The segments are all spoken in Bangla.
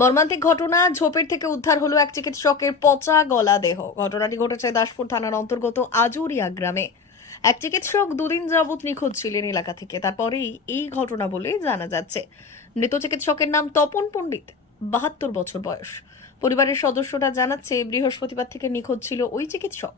মর্মান্তিক ঘটনা, ঝোপের থেকে উদ্ধার হলো এক চিকিৎসকের পচা গলা দেহ। ঘটনাটি ঘটেছে দাসপুর থানার অন্তর্গত আজুরিয়া গ্রামে। এক চিকিৎসক দুদিন যাবৎ নিখোঁজ ছিলেন এলাকা থেকে। তারপরেই এই ঘটনা বলে জানা যাচ্ছে। মৃত চিকিৎসকের নাম তপন পণ্ডিত, বাহাত্তর বছর বয়স। পরিবারের সদস্যরা জানাচ্ছে, বৃহস্পতিবার থেকে নিখোঁজ ছিল ওই চিকিৎসক।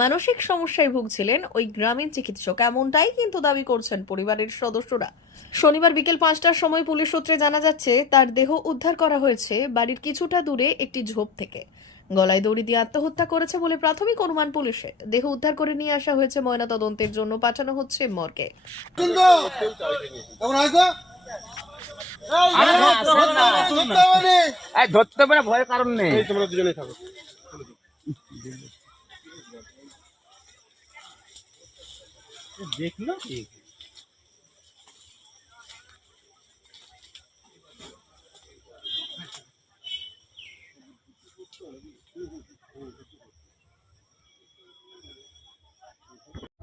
মানসিক সমস্যায় ভুগছিলেন ওই গ্রামের চিকিৎসক। এমনটাই কিন্তু দাবি করছেন পরিবারের সদস্যরা। শনিবার বিকেল পাঁচটার সময় পুলিশ সূত্রে জানা যাচ্ছে, তার দেহ উদ্ধার করা হয়েছে বাড়ির কিছুটা দূরে একটি ঝোপ থেকে। গলায় দড়ি দিয়ে আত্মহত্যা করেছে বলে প্রাথমিক অনুমান পুলিশের। দেহ উদ্ধার করে নিয়ে আসা হয়েছে ময়নাতদন্তের জন্য, পাঠানো হচ্ছে মর্গে। ধরতে হবে ধরতে হবে না। ভয়ের কারণ নেই। তোমরা দুজনেই থাকো। দেখল কি?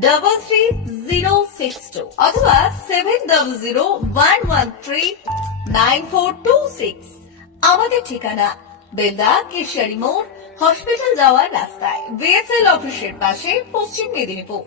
double three zero six two অথবা seven double zero one one three nine four two six আমাদের ঠিকানা বেদা কেশারি মোড় হসপিটাল যাওয়ার রাস্তায়। বিএসএল অফিসের পাশে, পশ্চিম মেদিনীপুর।